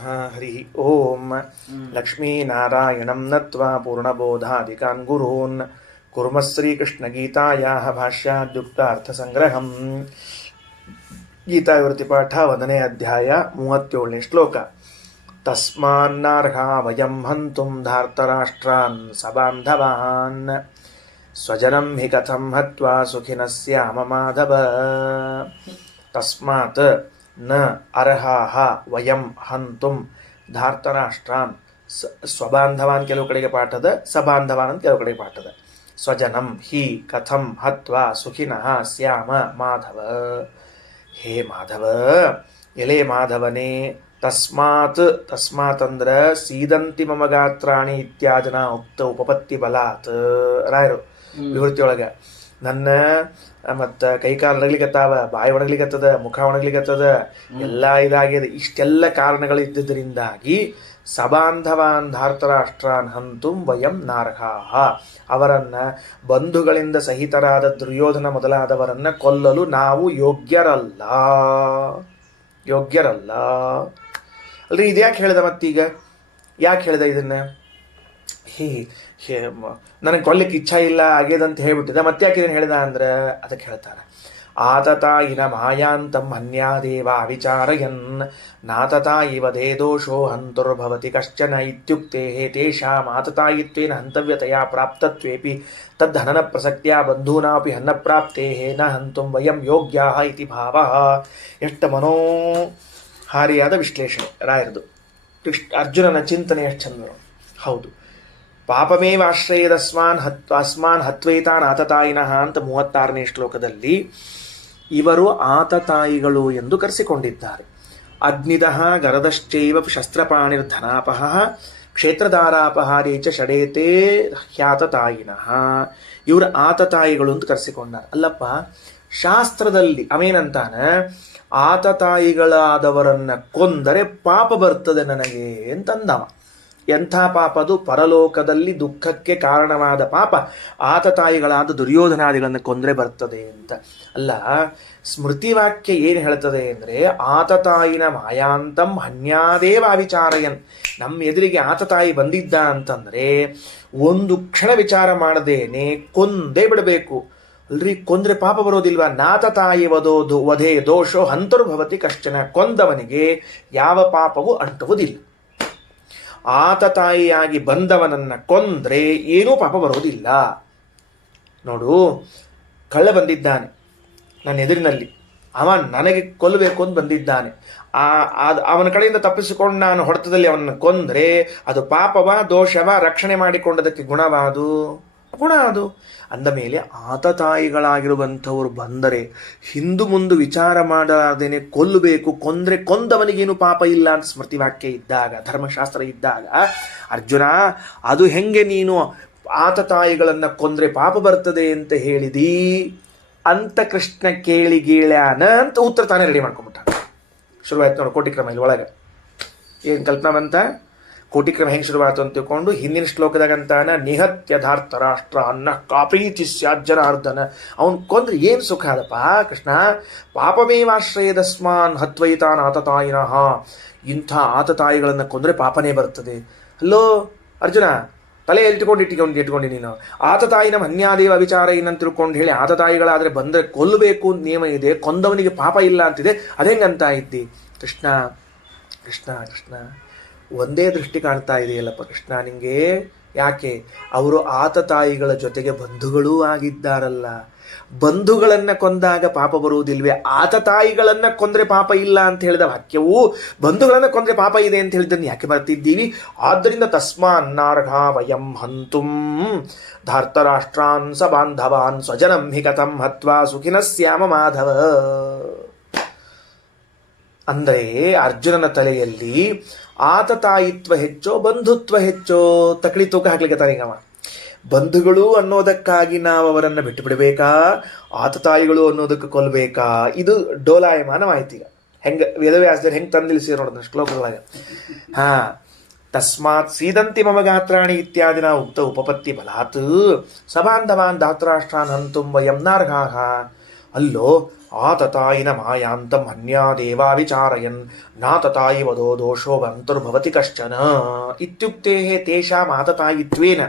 ಹರಿ ಓಂ ಲಕ್ಷ್ಮೀನಾರಾಯಣಂ ನತ್ವಾ ಪೂರ್ಣಬೋಧಾಧಿಕಾನ್ ಗುರೂನ್ ಕುರ್ಮಃ ಶ್ರೀಕೃಷ್ಣಗೀತಾಯಾಃ ಭಾಷ್ಯಾದ್ಯುಕ್ತಾರ್ಥಸಂಗ್ರಹಂ. ಗೀತಾವಿವೃತ್ತಿ ಪಾಠ 1ನೇ ಅಧ್ಯಾಯ 37ನೇ ಶ್ಲೋಕ. ತಸ್ಮಾನ್ನರ್ಹಾ ವಯಂ ಹಂತುಂ ಧಾರ್ತರಾಷ್ಟ್ರಾನ್ ಸಬಾಂಧವಾನ್ ಸ್ವಜನಂ ಹಿ ಕಥಂ ಹತ್ವಾ ಸುಖಿನಃ ಸ್ಯಾಮ ಮಾಧವ. ತಸ್ಮಾತ್ ನ ಅರ್ಹಾಹ ವಯಂ ಹಂತುಂ ಧಾರ್ತರಾಷ್ಟ್ರಾನ್ ಸ್ವಬಾಂಧವಾನ್ ಕೆಲವು ಕಡೆಗೆ ಪಾಠದ, ಸಬಾಂಧವಾನ್ ಅಂತ ಕೆಲವು ಕಡೆಗೆ ಪಾಠದ. ಸ್ವಜನಂ ಹಿ ಕಥಂ ಹತ್ವಾ ಸುಖಿನಃ ಸ್ಯಾಮ ಮಾಧವ. ಹೇ ಮಾಧವ, ಎಲೆ ಮಾಧವನೇ, ತಸ್ಮಾತ್ ತಸ್ಮಾತ್ ಅಂದ್ರ ಸೀದಂತಿ ಮಮ ಗಾತ್ರಾಣಿ ಇತ್ಯಾದಿನ ಉಕ್ತ ಉಪಪತ್ತಿ ಬಲಾತ್. ರಾಯರು ವಿವೃತ್ತಿಯೊಳಗ ನನ್ನ ಮತ್ತು ಕೈಕಾಲು ಒಣಗ್ಲಿಕ್ಕತ್ತಾವ, ಬಾಯಿ ಒಣಗ್ಲಿಕ್ಕತ್ತದ, ಮುಖ ಒಣಗ್ಲಿಕ್ಕತ್ತದ, ಎಲ್ಲ ಇದಾಗಿದೆ. ಇಷ್ಟೆಲ್ಲ ಕಾರಣಗಳಿದ್ದರಿಂದಾಗಿ ಸಬಾಂಧವಾನ್ ಧಾರ್ತರಾಷ್ಟ್ರಾನ್ ಹಂತುಂ ವಯಂ ನಾರ್ಹಾಹ, ಅವರನ್ನ ಬಂಧುಗಳಿಂದ ಸಹಿತರಾದ ದುರ್ಯೋಧನ ಮೊದಲಾದವರನ್ನ ಕೊಲ್ಲಲು ನಾವು ಯೋಗ್ಯರಲ್ಲ. ಅಲ್ರಿ, ಇದ್ಯಾಕೆ ಹೇಳಿದ ಮತ್ತೀಗ? ಯಾಕೆ ಹೇಳಿದ ಇದನ್ನ? ನನಗೆ ಕೊಲ್ಲಿಕ್ಕೆ ಇಚ್ಛಾ ಇಲ್ಲ ಆಗ್ಯದಂತ ಹೇಳ್ಬಿಟ್ಟಿದ, ಮತ್ತೆ ಯಾಕೆ ಇದನ್ನು ಹೇಳಿದ ಅಂದ್ರೆ ಅದಕ್ಕೆ ಹೇಳ್ತಾರೆ. ಆತತಾಯಿನ ಮಾಯಾಂತಂ ಹನ್ಯಾದೇವ ವಿಚಾರಯನ್ ನಾತತಾಯಿವ ದೇದೋಷೋ ಹಂತುರ್ಭವತಿ ಕಶ್ಚನ ಇತ್ಯುಕ್ತೆ ತೇಷಾಂ ಆತತಾಯಿತ್ವೇನ ಹಂತವ್ಯತೆಯ ಪ್ರಾಪ್ತತ್ವೇಪಿ ತದ್ಹನನ ಪ್ರಸಕ್ತಿಯ ಬಂಧೂನಾಪಿ ಹನ್ನ ಪ್ರಾಪ್ತೇ ನ ಹಂತುಂ ವಯಂ ಯೋಗ್ಯಾಃ ಇತಿ ಭಾವಃ. ಎಷ್ಟು ಮನೋಹಾರಿಯಾದ ವಿಶ್ಲೇಷಣೆ ರಾಯರದು. ಅರ್ಜುನನ ಚಿಂತನೆ ಎಷ್ಟು ಚಂದ. ಹೌದು, ಪಾಪಮೇವ ಆಶ್ರಯದಸ್ಮಾನ್ ಅಸ್ಮಾನ್ ಹತ್ವೈತಾನ್ ಆತತಾಯಿನಃ ಅಂತ 36ನೇ ಶ್ಲೋಕದಲ್ಲಿ ಇವರು ಆತತಾಯಿಗಳು ಎಂದು ಕರೆಸಿಕೊಂಡಿದ್ದಾರೆ. ಅಗ್ನಿದಃ ಗರದಶ್ಚೈವ ಶಸ್ತ್ರಪಾಣಿರ್ಧನಾಪಃ ಕ್ಷೇತ್ರಧಾರಾಪಹಾರಿ ಚ ಷಡೇತೇ ಹ್ಯಾತತಾಯಿನಃ. ಇವರು ಆತತಾಯಿಗಳು ಅಂತ ಕರೆಸಿಕೊಂಡಾರ. ಅಲ್ಲಪ್ಪ, ಶಾಸ್ತ್ರದಲ್ಲಿ ಅವೇನಂತಾನ, ಆತತಾಯಿಗಳಾದವರನ್ನ ಕೊಂದರೆ ಪಾಪ ಬರ್ತದೆ ನನಗೆ ಅಂತಂದವ. ಎಂಥ ಪಾಪ ಅದು? ಪರಲೋಕದಲ್ಲಿ ದುಃಖಕ್ಕೆ ಕಾರಣವಾದ ಪಾಪ ಆತತಾಯಿಗಳಾದ ದುರ್ಯೋಧನಾದಿಗಳನ್ನು ಕೊಂದರೆ ಬರ್ತದೆ ಅಂತ. ಅಲ್ಲ, ಸ್ಮೃತಿ ವಾಕ್ಯ ಏನು ಹೇಳ್ತದೆ ಅಂದರೆ, ಆತತಾಯಿನ ಮಾಯಾಂತಂ ಹನ್ಯಾದೇವ ವಿಚಾರಯನ್. ನಮ್ಮ ಎದುರಿಗೆ ಆತತಾಯಿ ಬಂದಿದ್ದ ಅಂತಂದ್ರೆ ಒಂದು ಕ್ಷಣ ವಿಚಾರ ಮಾಡದೇನೆ ಕೊಂದೇ ಬಿಡಬೇಕು. ಅಲ್ರಿ, ಕೊಂದ್ರೆ ಪಾಪ ಬರೋದಿಲ್ವಾ? ನಾತತಾಯಿ ವಧೇ ದೋಷೋ ಹಂತುರ್ಭವತಿ ಕಶ್ಚನ. ಕೊಂದವನಿಗೆ ಯಾವ ಪಾಪವೂ ಅಂಟುವುದಿಲ್ಲ. ಆತತಾಯಿಯಾಗಿ ಬಂದವನನ್ನ ಕೊಂದ್ರೆ ಏನೂ ಪಾಪ ಬರೋದಿಲ್ಲ. ನೋಡು, ಕಳ್ಳ ಬಂದಿದ್ದಾನೆ ನನ್ನ ಎದುರಿನಲ್ಲಿ, ಅವ ನನಗೆ ಕೊಲ್ಲಬೇಕು ಅಂತ ಬಂದಿದ್ದಾನೆ. ಅವನ ಕಡೆಯಿಂದ ತಪ್ಪಿಸಿಕೊಂಡು ನಾನು ಹೊಡೆತದಲ್ಲಿ ಅವನನ್ನು ಕೊಂದ್ರೆ ಅದು ಪಾಪವ, ದೋಷವ? ರಕ್ಷಣೆ ಮಾಡಿಕೊಂಡದಕ್ಕೆ ಗುಣ ಅದು. ಅಂದ ಮೇಲೆ ಆತತಾಯಿಗಳಾಗಿರುವಂಥವ್ರು ಬಂದರೆ ಹಿಂದು ಮುಂದೆ ವಿಚಾರ ಮಾಡದೇನೆ ಕೊಲ್ಲಬೇಕು. ಕೊಂದ್ರೆ ಕೊಂದವನಿಗೇನು ಪಾಪ ಇಲ್ಲ ಅಂತ ಸ್ಮೃತಿ ವಾಕ್ಯ ಇದ್ದಾಗ, ಧರ್ಮಶಾಸ್ತ್ರ ಇದ್ದಾಗ, ಅರ್ಜುನ ಅದು ಹೆಂಗೆ ನೀನು ಆತತಾಯಿಗಳನ್ನ ಕೊಂದ್ರೆ ಪಾಪ ಬರ್ತದೆ ಅಂತ ಹೇಳಿದಿ ಅಂತ ಕೃಷ್ಣ ಕೇಳಿಗೇಳ್ಯಾನ ಅಂತ ಉತ್ತರ ತಾನೇ ರೆಡಿ ಮಾಡ್ಕೊಂಬಿಟ್ಟ. ಶುರುವಾಯ್ತು ನೋಡು ಕೋಟಿಕ್ರಮ. ಇಲ್ಲಿ ಒಳಗೆ ಏನು ಕಲ್ಪನಾ ಬಂತ? ಕೋಟಿಕ್ರಮ ಹೆಂಗೆ ಶುರುವಾಯಿತು ಅಂತ ತಿಳ್ಕೊಂಡು ಹಿಂದಿನ ಶ್ಲೋಕದಾಗಂತಾನ ನಿಹತ್ಯ ಧಾರ್ತರಾಷ್ಟ್ರ ಅನ್ನ ಕಾಪ್ರೀತಿ ಸ್ಯಾಜ್ಜನಾರ್ದನ. ಅವನು ಕೊಂದ್ರೆ ಏನು ಸುಖ ಅದಪ್ಪ ಕೃಷ್ಣ? ಪಾಪಮೇವಾಶ್ರಯದಸ್ಮಾನ್ ಹತ್ವೈತಾನ್ ಆತತಾಯಿನಃ. ಇಂಥ ಆತತಾಯಿಗಳನ್ನು ಕೊಂದ್ರೆ ಪಾಪನೇ ಬರ್ತದೆ. ಅಲ್ಲೋ ಅರ್ಜುನ, ತಲೆ ಇಟ್ಕೊಂಡು ನೀನು ಆತತಾಯಿನ ಮನ್ಯಾದೇವ ವಿಚಾರ ಏನಂತ ತಿಳ್ಕೊಂಡು ಹೇಳಿ ಆತತಾಯಿಗಳಾದರೆ ಬಂದರೆ ಕೊಲ್ಲಬೇಕು ಅಂತ ನಿಯಮ ಇದೆ, ಕೊಂದವನಿಗೆ ಪಾಪ ಇಲ್ಲ ಅಂತಿದೆ, ಅದೇಂಗಂತ ಇದ್ದಿ? ಕೃಷ್ಣ ಕೃಷ್ಣ ಕೃಷ್ಣ ಒಂದೇ ದೃಷ್ಟಿ ಕಾಣ್ತಾ ಇದೆಯಲ್ಲಪ್ಪ ಕೃಷ್ಣ ನಿಂಗೆ. ಯಾಕೆ? ಅವರು ಆತತಾಯಿಗಳ ಜೊತೆಗೆ ಬಂಧುಗಳೂ ಆಗಿದ್ದಾರಲ್ಲ. ಬಂಧುಗಳನ್ನ ಕೊಂದಾಗ ಪಾಪ ಬರುವುದಿಲ್ವೇ? ಆತತಾಯಿಗಳನ್ನ ಕೊಂದ್ರೆ ಪಾಪ ಇಲ್ಲ ಅಂತ ಹೇಳಿದ ವಾಕ್ಯವು ಬಂಧುಗಳನ್ನ ಕೊಂದ್ರೆ ಪಾಪ ಇದೆ ಅಂತ ಹೇಳಿದ್ದನ್ನು ಯಾಕೆ ಬರ್ತಿದ್ದೀವಿ? ಆದ್ದರಿಂದ ತಸ್ಮಾನ್ನರ್ಹಾ ವಯಂ ಹಂತುಂ ಧಾರ್ತರಾಷ್ಟ್ರಾನ್ ಸಬಾಂಧವಾನ್ ಸ್ವಜನಂ ಹಿ ಕಥಂ ಹತ್ವಾ ಸುಖಿನಃ ಸ್ಯಾಮ ಮಾಧವ. ಅಂದರೆ ಅರ್ಜುನನ ತಲೆಯಲ್ಲಿ ಆತತಾಯಿತ್ವ ಹೆಚ್ಚೋ ಬಂಧುತ್ವ ಹೆಚ್ಚೋ ತಕಳಿ ತೂಕ ಹಾಕ್ಲಿಕ್ಕೆ ತಾರೀಗವ. ಬಂಧುಗಳು ಅನ್ನೋದಕ್ಕಾಗಿ ನಾವು ಅವರನ್ನ ಬಿಟ್ಟು ಬಿಡಬೇಕಾ, ಆತತಾಯಿಗಳು ಅನ್ನೋದಕ್ಕೆ ಕೊಲ್ಬೇಕಾ? ಇದು ಡೋಲಾಯಮಾನವಾಯ್ತು. ಈಗ ಹೆಂಗ ವೇದವ್ಯಾಸರು ಹೆಂಗೆ ತಂದಿಳಿಸಿ ನೋಡೋಣ ಶ್ಲೋಕಗಳಾಗ. ತಸ್ಮಾತ್ ಸೀದಂತಿ ಮಮ ಗಾತ್ರಾಣಿ ಇತ್ಯಾದಿನ ಉಕ್ತ ಉಪಪತ್ತಿ ಬಲಾತ್ ಸಬಾಂಧವಾನ್ ಧಾತರಾಷ್ಟ್ರಾನ್ ಹಂತುಂ ವಯಂ ನಾರ್ಹಾಹ. ಅಲ್ಲೋ ಆತತಾಯಿನ ಮಾಯಾಂತಂ ಅನ್ಯಾ ದೇವಾ ವಿಚಾರಯನ್ ನಾತತಾಯಿ ವದೋ ದೋಷೋ ಅಂತರ್ಭವತಿ ಕಶ್ಚನ ಇತ್ಯುಕ್ತೆ ತೇಷಾಂ ಆತತಾಯಿತ್ವೇನ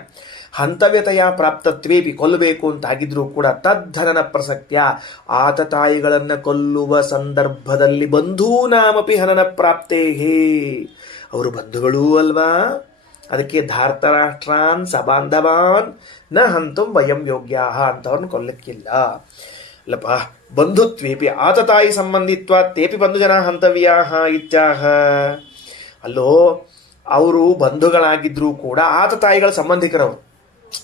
ಹಂತವ್ಯತೆಯ ಪ್ರಾಪ್ತತ್ವೇಪಿ ಕೊಲ್ಲಬೇಕು ಅಂತಾಗಿದ್ರೂ ಕೂಡ ತದ್ಧರನ ಪ್ರಸಕ್ತಿಯ ಆತತಾಯಿಗಳನ್ನು ಕೊಲ್ಲುವ ಸಂದರ್ಭದಲ್ಲಿ ಬಂಧೂನಾಮಪಿ ಹನನ ಪ್ರಾಪ್ತೇಹೇ ಅವರು ಬಂಧುಗಳೂ ಅಲ್ವಾ, ಅದಕ್ಕೆ ಧಾರ್ತರಾಷ್ಟ್ರಾನ್ ಸಬಾಂಧವಾನ್ ನ ಹಂತಂ ವಯಂ ಯೋಗ್ಯಾ ಅಂತವ್ರನ್ನ ಕೊಲ್ಲಕ್ಕಿಲ್ಲ. ಅಲ್ಲಪ್ಪ, ಬಂಧುತ್ವೇಪಿ ಆತತಾಯಿ ಸಂಬಂಧಿತ್ವ ತೇಪಿ ಬಂಧುಜನ ಹಂತವ್ಯಾ ಇತ್ಯಾಹ. ಅಲ್ಲೋ, ಅವರು ಬಂಧುಗಳಾಗಿದ್ರೂ ಕೂಡ ಆತತಾಯಿಗಳ ಸಂಬಂಧಿಕರವರು.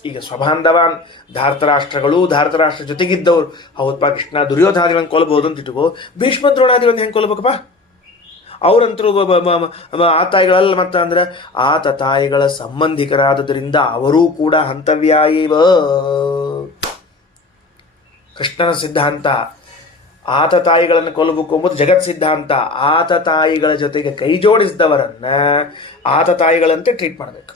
ಈಗ ಸ್ವಬಾಂಧವಾನ್ ಧಾರ್ತರಾಷ್ಟ್ರ ಜೊತೆಗಿದ್ದವ್ರು, ಹೌದಪ್ಪ ಕೃಷ್ಣ ದುರ್ಯೋಧನಾದಿಗಳನ್ನು ಕೊಲ್ಲಬಹುದು ಅಂತ ಇಟ್ಕೋ, ಭೀಷ್ಮ ದ್ರೋಣಾದಿಗಳನ್ನು ಹೆಂಗೆ ಕೊಲ್ಲಬೇಕಪ್ಪ? ಅವರಂತರೂ ಆತಾಯಿಗಳಲ್ಲ. ಮತ್ತ ಅಂದ್ರೆ ಆತತಾಯಿಗಳ ಸಂಬಂಧಿಕರಾದದ್ರಿಂದ ಅವರೂ ಕೂಡ ಹಂತವ್ಯ ಇವ. ಕೃಷ್ಣನ ಸಿದ್ಧಾಂತ ಆತತಾಯಿಗಳನ್ನು ಕೊಲ್ಲಬೇಕು ಎಂಬುದು ಜಗತ್ ಸಿದ್ಧಾಂತ. ಆತತಾಯಿಗಳ ಜೊತೆಗೆ ಕೈ ಜೋಡಿಸಿದವರನ್ನ ಆತತಾಯಿಗಳಂತೆ ಟ್ರೀಟ್ ಮಾಡಬೇಕು.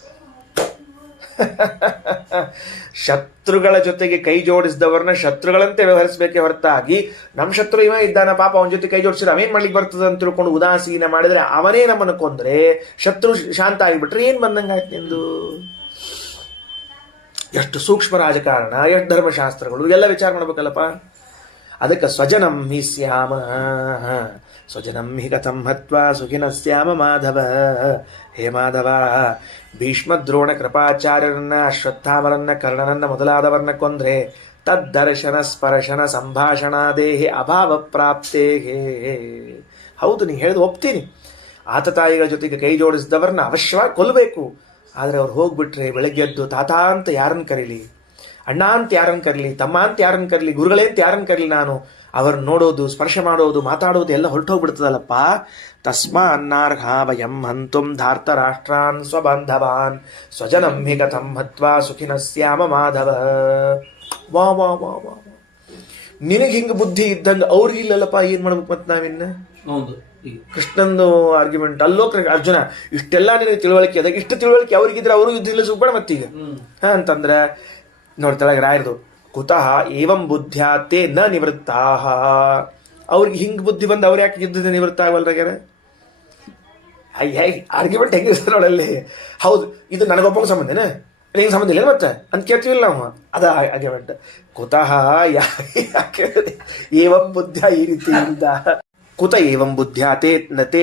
ಶತ್ರುಗಳ ಜೊತೆಗೆ ಕೈ ಜೋಡಿಸಿದವರನ್ನ ಶತ್ರುಗಳಂತೆ ವ್ಯವಹರಿಸಬೇಕೆ ಹೊರತಾಗಿ ನಮ್ಮ ಶತ್ರು ಇವ ಇದ್ದಾನ ಪಾಪ ಅವನ ಜೊತೆ ಕೈ ಜೋಡಿಸಿದ್ರೆ ಅವೇನ್ ಮಾಡ್ಲಿಕ್ಕೆ ಬರ್ತದೆ ಅಂತ ತಿಳ್ಕೊಂಡು ಉದಾಸೀನ ಮಾಡಿದ್ರೆ ಅವನೇ ನಮ್ಮನ್ನು ಕೊಂದ್ರೆ ಶತ್ರು ಶಾಂತ ಆಗಿಬಿಟ್ರೆ ಏನ್ ಬಂದಂಗಾಯ್ತು ನಿಂದು? ಎಷ್ಟು ಸೂಕ್ಷ್ಮ ರಾಜಕಾರಣ, ಎಷ್ಟು ಧರ್ಮಶಾಸ್ತ್ರಗಳು ಎಲ್ಲ ವಿಚಾರ ಮಾಡ್ಬೇಕಲ್ಲಪ್ಪ. ಅದಕ್ಕೆ ಸ್ವಜನಂ ಹಿ ಸ್ಯಾಮ ಸ್ವಜನಂ ಹಿ ಕಥಂ ಹತ್ವಾ ಸುಖಿನ ಸ್ಯಾಮ ಮಾಧವ. ಹೇ ಮಾಧವ, ಭೀಷ್ಮ ದ್ರೋಣ ಕೃಪಾಚಾರ್ಯರನ್ನ, ಅಶ್ವತ್ಥಾಮರನ್ನ, ಕರ್ಣನನ್ನ ಮೊದಲಾದವರನ್ನ ಕೊಂದ್ರೆ ತದ್ದರ್ಶನ ಸ್ಪರ್ಶನ ಸಂಭಾಷಣಾದೇಹಿ ಅಭಾವ ಪ್ರಾಪ್ತೇಹೇ. ಹೌದು, ನೀ ಹೇಳಿದ್ ಒಪ್ತೀನಿ. ಆತತಾಯಿಗಳ ಜೊತೆಗೆ ಕೈ ಜೋಡಿಸಿದವರನ್ನ ಅವಶ್ಯವಾಗಿ ಕೊಲ್ಲಬೇಕು. ಆದರೆ ಅವ್ರು ಹೋಗ್ಬಿಟ್ರೆ ಬೆಳಗ್ಗೆ ಎದ್ದು ತಾತ ಅಂತ ಯಾರನ್ನು ಕರೀಲಿ, ಅಣ್ಣ ಅಂತ ಯಾರನ್ನು ಕರೀಲಿ, ತಮ್ಮ ಅಂತ ಯಾರನ್ನು ಕರೀಲಿ, ಗುರುಗಳೇ ಅಂತ ಯಾರನ್ನು ಕರೀಲಿ, ನಾನು ಅವ್ರನ್ನ ನೋಡೋದು, ಸ್ಪರ್ಶ ಮಾಡೋದು, ಮಾತಾಡೋದು ಎಲ್ಲ ಹೊರಟೋಗ್ಬಿಡ್ತದಲ್ಲಪ್ಪ. ತಸ್ಮಾನ್ನಾರ್ಹ ವಯಂ ಹಂತುಂ ಧಾರ್ತರಾಷ್ಟ್ರಾನ್ ಸ್ವಬಾಂಧವಾನ್ ಸ್ವಜನಂ ಹಿ ಕಥಂ ಹತ್ವಾ ಸುಖಿನ ಸ್ಯಾಮ ಮಾಧವ. ವಾ ವಾ ವಾ ವಾ, ನಿನಗೆ ಹಿಂಗೆ ಬುದ್ಧಿ ಇದ್ದಂಗೆ ಅವ್ರಿಗೆ ಇಲ್ಲಲ್ಲಪ್ಪ, ಏನ್ ಮಾಡ್ಬೇಕು ಮತ್ತೆ ನಾವಿನ್ನ? ಕೃಷ್ಣಂದು ಆರ್ಗ್ಯುಮೆಂಟ್ ಅಲ್ಲೋ ಅರ್ಜುನ, ಇಷ್ಟೆಲ್ಲ ನಿನಗೆ ತಿಳುವಳಿಕೆ ಅದ, ಇಷ್ಟು ತಿಳುವಳಿಕೆ ಅವ್ರಿಗಿದ್ರೆ ಅವರು ಯುದ್ಧ ಇಲ್ಲ ಸುಗ್ಬೇಡ ಮತ್ತೀಗ ಅಂತಂದ್ರೆ ನೋಡ್ತಾಳೆ ರಾಯರ್ದು ಕುತಃ ಏವಂ ಬುದ್ಧ್ಯಾ ತೇ ನ ನಿವೃತ್ತಾ. ಅವ್ರಿಗೆ ಹಿಂಗ್ ಬುದ್ಧಿ ಬಂದು ಅವ್ರು ಯಾಕೆ ಯುದ್ಧದ ನಿವೃತ್ತ ಆಗವಲ್ರಾಗ್ಯಾರ? ಆರ್ಗ್ಯುಮೆಂಟ್ ಹೆಂಗಿರ್ತಾರೆ ನೋಡಲ್ಲಿ. ಹೌದು, ಇದು ನನಗೊಬ್ಬನ ಸಂಬಂಧನೇ, ನಿಂಗೆ ಸಂಬಂಧ ಇಲ್ಲ ಮತ್ತೆ ಅಂತ ಕೇಳ್ತೀವಿಲ್ಲ ನಾವು. ಅದ ಆರ್ಗ್ಯುಮೆಂಟ್. ಕುತಃ ಯಾಕೆ ಏವಂ ಬುದ್ಧ ಈ ರೀತಿಯಿಂದ ಕುತ ಏವಂ ಬುದ್ಧ್ಯಾ ತೇ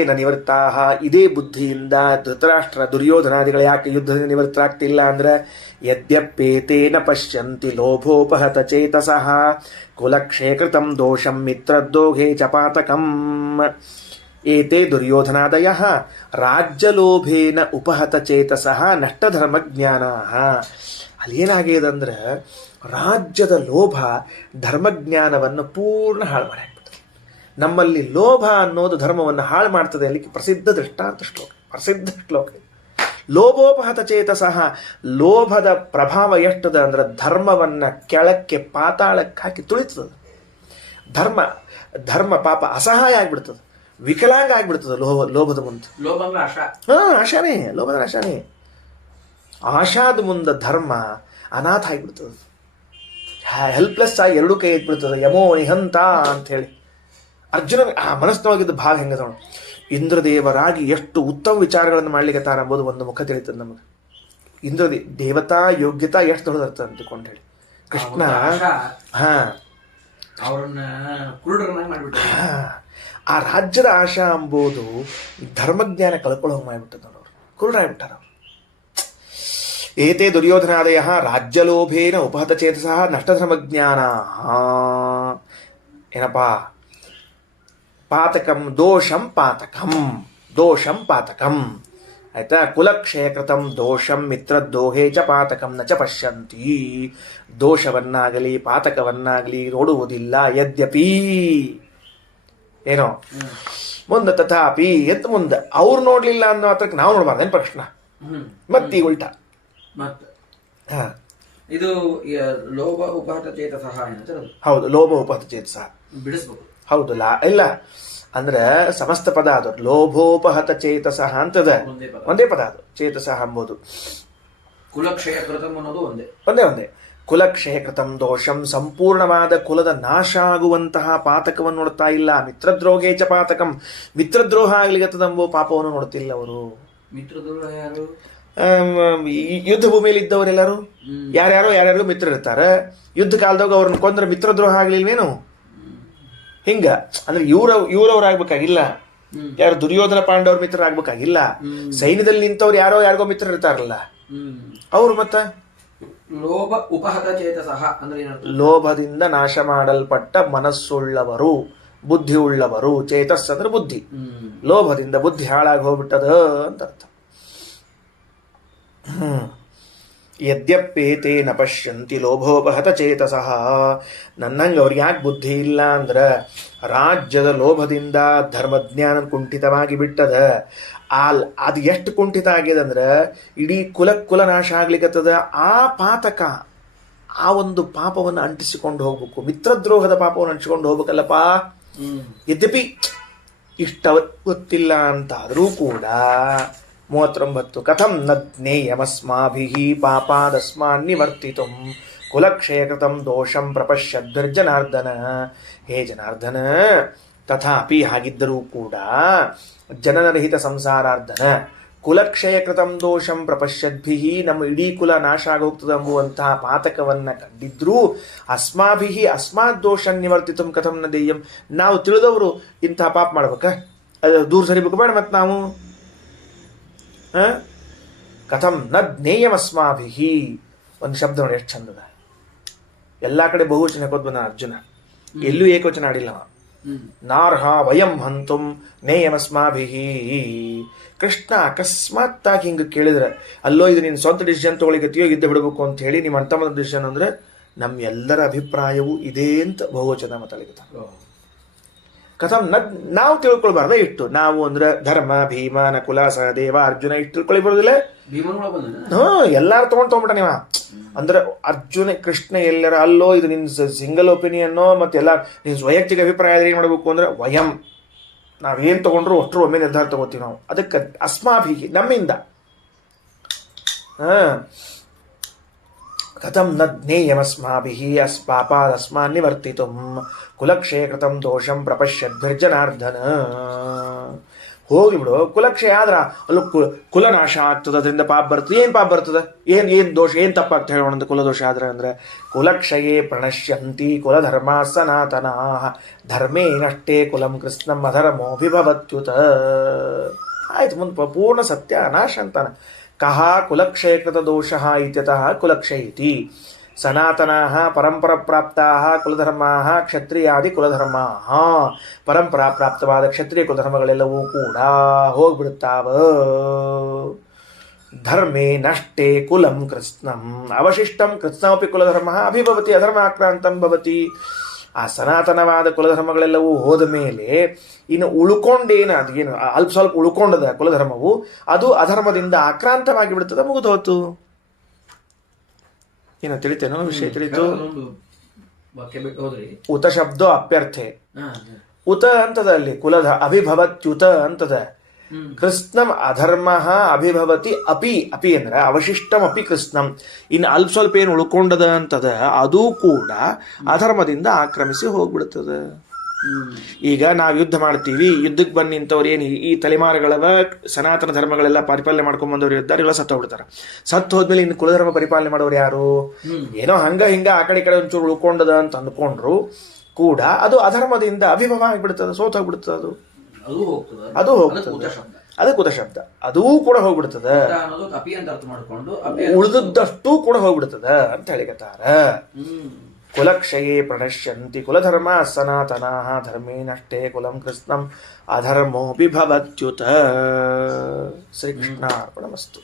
ನ ನಿವೃತ್ತಾ. ಇದೇ ಬುದ್ಧಿಯಿಂದ ಧೃತರಾಷ್ಟ್ರ ದುರ್ಯೋಧನಾದಿಗಳು ಯಾಕೆ ಯುದ್ಧದಿಂದ ನಿವೃತ್ತರಾಗ್ತಿಲ್ಲ ಅಂದ್ರೆ ಯದ್ಯಪೇತೇನ ಪಶ್ಯಂತಿ ಲೋಭೋಪಹತ ಚೇತಸಃ ಕುಲಕ್ಷೇಕೃತಂ ದೋಷಂ ಮಿತ್ರದ್ರೋಹೇ ಚ ಪಾತಕಂ. ಏತೆ ದುರ್ಯೋಧನಾದಯಃ ರಾಜ್ಯಲೋಭೇನ ಉಪಹತ ಚೇತಸಃ ನಷ್ಟಧರ್ಮಜ್ಞಾನಾಃ. ಅಲ್ಲೇನಾಗಿದಂದ್ರೆ ರಾಜ್ಯದ ಲೋಭ ಧರ್ಮಜ್ಞಾನವನ್ನು ಪೂರ್ಣ ಹಾಳು ಮಾಡಿ ಹಾಕ್ಬಿಡ್ತದೆ. ನಮ್ಮಲ್ಲಿ ಲೋಭ ಅನ್ನೋದು ಧರ್ಮವನ್ನು ಹಾಳು ಮಾಡ್ತದೆ. ಅಲ್ಲಿ ಪ್ರಸಿದ್ಧ ದೃಷ್ಟಾಂತ ಶ್ಲೋಕ, ಪ್ರಸಿದ್ಧ ಶ್ಲೋಕ. ಲೋಭೋಪಹತ ಚೇತಸಃ, ಲೋಭದ ಪ್ರಭಾವ ಎಷ್ಟದ ಅಂದ್ರೆ ಧರ್ಮವನ್ನ ಕೆಳಕ್ಕೆ ಪಾತಾಳಕ್ಕೆ ಹಾಕಿ ತುಳಿತದ. ಧರ್ಮ ಪಾಪ ಅಸಹಾಯ ಆಗ್ಬಿಡ್ತದೆ, ವಿಕಲಾಂಗ ಆಗ್ಬಿಡ್ತದೆ ಲೋಭದ ಮುಂದೆ. ಆಶಾನೇ, ಲೋಭದ ಆಶಾನೇ. ಆಶಾದ ಮುಂದೆ ಧರ್ಮ ಅನಾಥ ಆಗಿಬಿಡ್ತದೆ, ಹೆಲ್ಪ್ಲೆಸ್ ಆಗಿ ಎರಡೂ ಕೈ ಎತ್ಬಿಡ್ತದೆ. ಯಮೋ ನಿಹಂತ ಅಂತ ಹೇಳಿ ಅರ್ಜುನ ಆ ಮನಸ್ಸಿನೊಳಗಿದ್ದ ಭಾಗ ಹೆಂಗದ ನೋಡಿ. ಇಂದ್ರದೇವರಾಗಿ ಎಷ್ಟು ಉತ್ತಮ ವಿಚಾರಗಳನ್ನು ಮಾಡ್ಲಿಕ್ಕೆ ತಾನಂಬೋದು ಒಂದು ಮುಖ ತಿಳಿತದೆ ನಮಗೆ. ದೇವತಾ ಯೋಗ್ಯತಾ ಎಷ್ಟು ದೊಡ್ಡದಿರ್ತದೆ ಅಂತಕೊಂಡು ಹೇಳಿ ಕೃಷ್ಣ ಆ ರಾಜ್ಯದ ಆಶಾ ಎಂಬುದು ಧರ್ಮಜ್ಞಾನ ಕಳ್ಕೊಳ್ಳೋ ಮಾಡಿಬಿಟ್ಟದ ಅವರು, ಕುರುಡಾಗ್ಬಿಟ್ಟಾರ ಅವರು. ಏತೆ ದುರ್ಯೋಧನಾದಯ ರಾಜ್ಯಲೋಭೇನ ಉಪಹತ ಚೇತಸಃ ನಷ್ಟಧರ್ಮಜ್ಞಾನ. ಏನಪ್ಪಾ ಪಾತಕಂ ದೋಷಂ ಪಾತಕಂ, ದೋಷಂ ಪಾತಕಂ ಆಯ್ತಾ. ಕುಲಕ್ಷಯಕೃತಂ ದೋಷಂ ಮಿತ್ರದ್ರೋಹೇ ಚ ಪಾತಕಂ ನ ಚ ಪಶ್ಯಂತಿ. ದೋಷವನ್ನಾಗಲಿ ಪಾತಕವನ್ನಾಗಲಿ ನೋಡುವುದಿಲ್ಲ. ಯದ್ಯಪಿ ಏನೋ ಮುಂದೆ ತಥಾಪಿ ಎತ್ ಮುಂದೆ ಅವ್ರು ನೋಡ್ಲಿಲ್ಲ ಅನ್ನೋ ಹತ್ರಕ್ಕೆ ನಾವು ನೋಡ್ಬಾರ್ದೇನು ಪ್ರಶ್ನ. ಮತ್ತೀಗ ಉಲ್ಟಾ ಇದು ಲೋಭ ಉಪಹತ ಚೇತಸಃ. ಹೌದು, ಲೋಭ ಉಪಹತ ಚೇತಸಃ ಬಿಡಿಸ್ಬೇಕು. ಹೌದು, ಇಲ್ಲ ಅಂದ್ರೆ ಸಮಸ್ತ ಪದ ಅದು. ಲೋಭೋಪಹತ ಚೇತಸಃ ಅಂತದ ಒಂದೇ ಪದ ಅದು. ಚೇತಸಃ ಎಂಬುದು ಕುಲಕ್ಷಯ ಕೃತಂ ಅನ್ನೋದು ಒಂದೇ. ಕುಲಕ್ಷಯ ಕೃತಂ ದೋಷಂ, ಸಂಪೂರ್ಣವಾದ ಕುಲದ ನಾಶ ಆಗುವಂತಹ ಪಾತಕವನ್ನು ನೋಡ್ತಾ ಇಲ್ಲ. ಮಿತ್ರದ್ರೋಹೇಚ ಪಾತಕಂ, ಮಿತ್ರದ್ರೋಹ ಆಗ್ಲಿಗತ್ತದಂಬೋ ಪಾಪವನ್ನು ನೋಡ್ತಿಲ್ಲ ಅವರು. ಮಿತ್ರದ್ರೋಹ ಯಾರು? ಯುದ್ಧ ಭೂಮಿಯಲ್ಲಿ ಇದ್ದವರೆಲ್ಲರೂ ಯಾರ್ಯಾರಿಗೂ ಮಿತ್ರ ಇರ್ತಾರೆ. ಯುದ್ಧ ಕಾಲದಾಗ ಅವ್ರನ್ನ ಕೊಂದ್ರೆ ಮಿತ್ರದ್ರೋಹ ಆಗ್ಲಿಲ್ವೇನು? ಹಿಂಗ ಅಂದ್ರೆ ಇವ್ರವ್ರಾಗ್ಬೇಕಾಗಿಲ್ಲ. ಯಾರು ದುರ್ಯೋಧನ ಪಾಂಡವ್ರ ಮಿತ್ರ ಆಗ್ಬೇಕಾಗಿಲ್ಲ. ಸೈನ್ಯದಲ್ಲಿ ನಿಂತವ್ರು ಯಾರಿಗೋ ಮಿತ್ರ ಇರ್ತಾರಲ್ಲ ಅವ್ರು. ಮತ್ತ ಲೋಭ ಉಪಹತ ಚೇತಸಃ ಅಂದ್ರೆ ಲೋಭದಿಂದ ನಾಶ ಮಾಡಲ್ಪಟ್ಟ ಮನಸ್ಸುಳ್ಳವರು, ಬುದ್ಧಿ ಉಳ್ಳವರು. ಚೇತಸ್ ಅಂದ್ರೆ ಬುದ್ಧಿ. ಲೋಭದಿಂದ ಬುದ್ಧಿ ಹಾಳಾಗಿ ಹೋಗ್ಬಿಟ್ಟದ ಅಂತ ಅರ್ಥ. ಯದ್ಯಪ್ಪೇತೆ ನ ಪಶ್ಯಂತಿ ಲೋಭೋಪಹತ ಚೇತಸಃ. ನನ್ನಂಗೆ ಅವ್ರಿಗೆ ಯಾಕೆ ಬುದ್ಧಿ ಇಲ್ಲ ಅಂದ್ರೆ ರಾಜ್ಯದ ಲೋಭದಿಂದ ಧರ್ಮಜ್ಞಾನ ಕುಂಠಿತವಾಗಿ ಬಿಟ್ಟದ. ಅದು ಎಷ್ಟು ಕುಂಠಿತ ಆಗಿದೆ ಅಂದ್ರೆ ಇಡೀ ಕುಲ ನಾಶ ಆಗ್ಲಿಕ್ಕತ್ತದ. ಆ ಪಾತಕ, ಆ ಒಂದು ಪಾಪವನ್ನು ಅಂಟಿಸಿಕೊಂಡು ಹೋಗ್ಬೇಕು. ಮಿತ್ರದ್ರೋಹದ ಪಾಪವನ್ನು ಅಂಟಿಸಿಕೊಂಡು ಹೋಗ್ಬೇಕಲ್ಲಪ್ಪ. ಯದ್ಯಪಿ ಇಷ್ಟ ಗೊತ್ತಿಲ್ಲ ಅಂತಾದರೂ ಕೂಡ 39 ಕಥಂ ನ ಜ್ಞೇಯಮಸ್ಮಾಭಿಃ ಪಾಪಾದಸ್ಮಾನ್ ನಿವರ್ತಿತುಂ ಕುಲಕ್ಷಯ ಕೃತಂ ದೋಷಂ ಪ್ರಪಶ್ಯದ್ಭಿರ್ಜನಾರ್ದನ. ಹೇ ಜನಾರ್ದನ, ತಥಾಪಿ ಹಾಗಿದ್ದರೂ ಕೂಡ ಜನನರಹಿತ ಸಂಸಾರಾರ್ಧನ ಕುಲಕ್ಷಯ ಕೃತಂ ದೋಷಂ ಪ್ರಪಶ್ಯದ್ಭಿಃ, ನಮ್ಮ ಇಡೀ ಕುಲ ನಾಶ ಆಗೋಗ್ತದೆ ಎಂಬುವಂತಹ ಪಾತಕವನ್ನ ಕಂಡಿದ್ರೂ ಅಸ್ಮಾಭಿಃ ಅಸ್ಮಾತ್ ದೋಷ ನಿವರ್ತಿತುಂ ಕಥಂ ನ ದೇಯಂ, ನಾವು ತಿಳಿದವರು ಇಂತಹ ಪಾಪ ಮಾಡ್ಬೇಕ? ಅದು ದೂರ ಸರಿಬೇಕು ಬೇಡ. ಮತ್ತೆ ನಾವು ಕಥಂ ನ ಜ್ಞೇಯಮಸ್ಮಾಭಿಃ, ಒಂದು ಶಬ್ದ ನೋಡಿ ಎಷ್ಟು ಚಂದದ. ಎಲ್ಲಾ ಕಡೆ ಬಹುವಚನ ಹಾಕೋದ್ ಬಂದ ಅರ್ಜುನ, ಎಲ್ಲೂ ಏಕವಚನ ಆಡಿಲ್ಲ. ನಾರ್ಹ ವಯಂ ಹಂತುಂ ನೇಯಮಸ್ಮಾಭಿಃ. ಕೃಷ್ಣ ಅಕಸ್ಮಾತ್ತಾಗಿ ಹಿಂಗೆ ಕೇಳಿದ್ರೆ, ಅಲ್ಲೋ ಇದು ನಿನ್ನ ಸ್ವಂತ ಡಿಸಿಷನ್ ತಗೊಳಿಕತ್ತೀಯೋ ಯುದ್ಧ ಬಿಡಬೇಕು ಅಂತ ಹೇಳಿ ನಿಮ್ಮ ಅಂತಮದ ಡಿಸಿಷನ್ ಅಂದ್ರೆ ನಮ್ಮ ಎಲ್ಲರ ಅಭಿಪ್ರಾಯವೂ ಇದೇ ಅಂತ ಬಹುವಚನ ಮಾತಾಡಿದ. ಕಥಂ ನಾವು ತಿಳ್ಕೊಳ್ಬಾರ್ದ ಇಟ್ಟು. ನಾವು ಅಂದ್ರೆ ಧರ್ಮ, ಭೀಮ, ನಕುಲ, ಸಹದೇವ, ಅರ್ಜುನ ಇಟ್ಟು ತಿಳ್ಕೊಳ್ಳಿ ಬರೋದಿಲ್ಲ. ಎಲ್ಲಾರು ತಗೊಂಡ್ಬಿಟ್ಟ ನೀವ ಅಂದ್ರೆ ಅರ್ಜುನ ಕೃಷ್ಣ ಎಲ್ಲರ ಅಲ್ಲೋ ಇದು ನಿನ್ನ ಸಿಂಗಲ್ ಒಪಿನಿಯನ್ನೋ ಮತ್ತೆಲ್ಲ ನಿನ್ನ ವೈಯಕ್ತಿಕ ಅಭಿಪ್ರಾಯ ಏನ್ ಮಾಡಬೇಕು ಅಂದ್ರೆ ವಯಂ, ನಾವೇನ್ ತಗೊಂಡ್ರು ಅಷ್ಟರು ಒಮ್ಮೆ ನಿರ್ಧಾರ ತಗೋತೀವಿ ನಾವು. ಅದಕ್ಕೆ ಅಸ್ಮಾಭಿಹಿ ನಮ್ಮಿಂದ. ಕಥಂ ನ ಜ್ಞೇಯಮಸ್ಮಾಭಿಃ ಪಾಪಾದಸ್ಮಾನ್ ನಿವರ್ತಿತುಂ ಕುಲಕ್ಷಯ ಕೃತಂ ದೋಷಂ ಪ್ರಪಶ್ಯದ್ಭಿರ್ಜನಾರ್ದನ. ಹೋಗಿ ಬಿಡು, ಕುಲಕ್ಷಯ ಆದ್ರ ಅಲ್ಲೂ ಕುಲನಾಶ ಆಗ್ತದ, ಅದರಿಂದ ಪಾಪ ಬರ್ತದೆ. ಏನ್ ಪಾಪ ಬರ್ತದ? ಏನ್ ದೋಷ, ಏನ್ ತಪ್ಪಾಗ್ತದೆ ಹೇಳೋಣ? ಕುಲದೋಷ ಆದ್ರೆ ಅಂದ್ರೆ ಕುಲಕ್ಷಯೇ ಪ್ರಣಶ್ಯಂತಿ ಕುಲಧರ್ಮ ಸನಾತನಾ ಧರ್ಮೇನಷ್ಟೇ ಕುಲಂ ಕೃಷ್ಣಂ ಅಧರ್ಮೋಭಿಭವತ್ಯುತ. ಆಯ್ತು, ಮುಂದೆ ಪೂರ್ಣ ಸತ್ಯ ನಾಶ ಅಂತಾನೆ. ಕಹ ಕುಲಕ್ಷಯಕೃತ ದೋಷ ಇತ್ಯತಃ ಕುಲಕ್ಷಯ ಇತಿ. ಸನಾತನಾಃ ಪರಂಪರ ಪ್ರಾಪ್ತಾಃ ಕುಲಧರ್ಮಾಃ ಕ್ಷತ್ರಿಯಾದಿ ಕುಲಧರ್ಮಾಃ. ಪರಂಪರಾ ಪ್ರಾಪ್ತವಾದ ಕ್ಷತ್ರಿಯ ಕುಲಧರ್ಮಗಳೆಲ್ಲವೂ ಕೂಡ ಹೋಗ್ಬಿಡುತ್ತಾವ. ಧರ್ಮೇ ನಷ್ಟೇ ಕುಲಂ ಕೃತ್ಸ್ನಂ ಅವಶಿಷ್ಟಂ ಕೃತ್ಸ್ನಮಪಿ ಕುಲಧರ್ಮ ಅಭಿಭವತಿ ಅಧರ್ಮ ಆಕ್ರಾಂತಂ ಭವತಿ. ಆ ಸನಾತನವಾದ ಕುಲಧರ್ಮಗಳೆಲ್ಲವೂ ಹೋದ ಮೇಲೆ ಇನ್ನು ಉಳ್ಕೊಂಡೇನು ಅದೇನು ಅಲ್ಪ ಸ್ವಲ್ಪ ಉಳ್ಕೊಂಡದ ಕುಲಧರ್ಮವು, ಅದು ಅಧರ್ಮದಿಂದ ಆಕ್ರಾಂತವಾಗಿ ಬಿಡುತ್ತದೆ, ಮುಗಿದೋತು. ಏನ ತಿಳಿತೇನೋ ವಿಷಯ ತಿಳಿತು. ಉತ ಶಬ್ದೋ ಅಪ್ಯರ್ಥೆ. ಉತ ಅಂತದ ಅಲ್ಲಿ ಅಭಿಭವತ್ಯುತ ಅಂತದ. ಕೃಷ್ಣಂ ಅಧರ್ಮ ಅಭಿಭವತಿ ಅಪಿ. ಅಪಿ ಅಂದ್ರೆ ಅವಶಿಷ್ಟಂ ಅಪಿ ಕೃಷ್ಣಂ. ಇನ್ನು ಅಲ್ಪ ಸ್ವಲ್ಪ ಏನು ಉಳ್ಕೊಂಡದ ಅಂತದ ಅದು ಕೂಡ ಅಧರ್ಮದಿಂದ ಆಕ್ರಮಿಸಿ ಹೋಗ್ಬಿಡ್ತದ. ಈಗ ನಾವು ಯುದ್ಧ ಮಾಡ್ತೀವಿ, ಯುದ್ಧಕ್ಕೆ ಬಂದು ನಿಂತವ್ರು ಏನು ಈ ತಲೆಮಾರುಗಳವ ಸನಾತನ ಧರ್ಮಗಳೆಲ್ಲ ಪರಿಪಾಲನೆ ಮಾಡ್ಕೊಂಡ್ ಬಂದವ್ರು ಇರ್ತಾರೆ, ಎಲ್ಲ ಸತ್ತು ಹೋಗ್ಬಿಡ್ತಾರೆ. ಸತ್ತು ಹೋದ್ಮೇಲೆ ಇನ್ನು ಕುಲಧರ್ಮ ಪರಿಪಾಲನೆ ಮಾಡೋರು ಯಾರು? ಏನೋ ಹಂಗ ಹಿಂಗ ಆ ಕಡೆ ಒಂಚೂರು ಉಳ್ಕೊಂಡದ ಅಂತ ಅಂದ್ಕೊಂಡ್ರು ಕೂಡ ಅದು ಅಧರ್ಮದಿಂದ ಅಭಿಭವ ಆಗಿಬಿಡ್ತದೆ, ಸೋತೋಗ್ಬಿಡ್ತದೆ. ಅದು ಹೋಗ್ತದೆ. ಅದಕ್ಕೆ ಕುತ ಶಬ್ದ ಅದೂ ಕೂಡ ಹೋಗ್ಬಿಡ್ತದ. ಉಳಿದದ್ದಷ್ಟು ಕೂಡ ಹೋಗ್ಬಿಡ್ತದ ಅಂತ ಹೇಳಿಕತ್ತಾರ. ಕುಲಕ್ಷಯೇ ಪ್ರಣಶ್ಯಂತಿ ಕುಲಧರ್ಮ ಸನಾತನಾಃ ಧರ್ಮೇನಷ್ಟೇ ಕುಲಂ ಕೃಷ್ಣಂ ಅಧರ್ಮೋಪಿ ಭವತ್ಯುತ. ಶ್ರೀಕೃಷ್ಣಾರ್ಪಣಮಸ್ತು.